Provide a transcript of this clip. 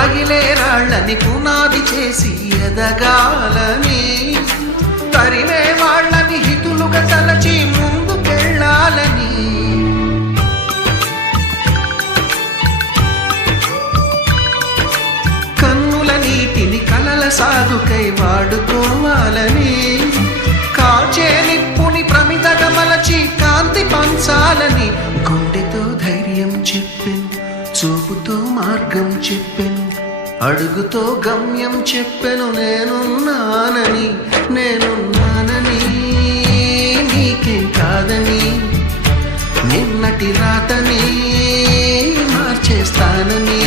తగిలే రాళ్ళని పునాది చేసి ఎదగాలని, తరిమే వాళ్ళని హితులుగా తలచి ముందుకెళ్ళాలని, కన్నుల నీటిని కలల సాగుకై వాడుకోవాలని, కాచే నిప్పుని ప్రమిదగా మలచి కాంతి పంచాలని, గుండెతో ధైర్యం చెప్పెను, చూపుతో మార్గం చెప్పెను, అడుగుతో గమ్యం చెప్పెను, నేనున్నానని నీకేం కాదని, నిన్నటి రాతని మార్చేస్తానని.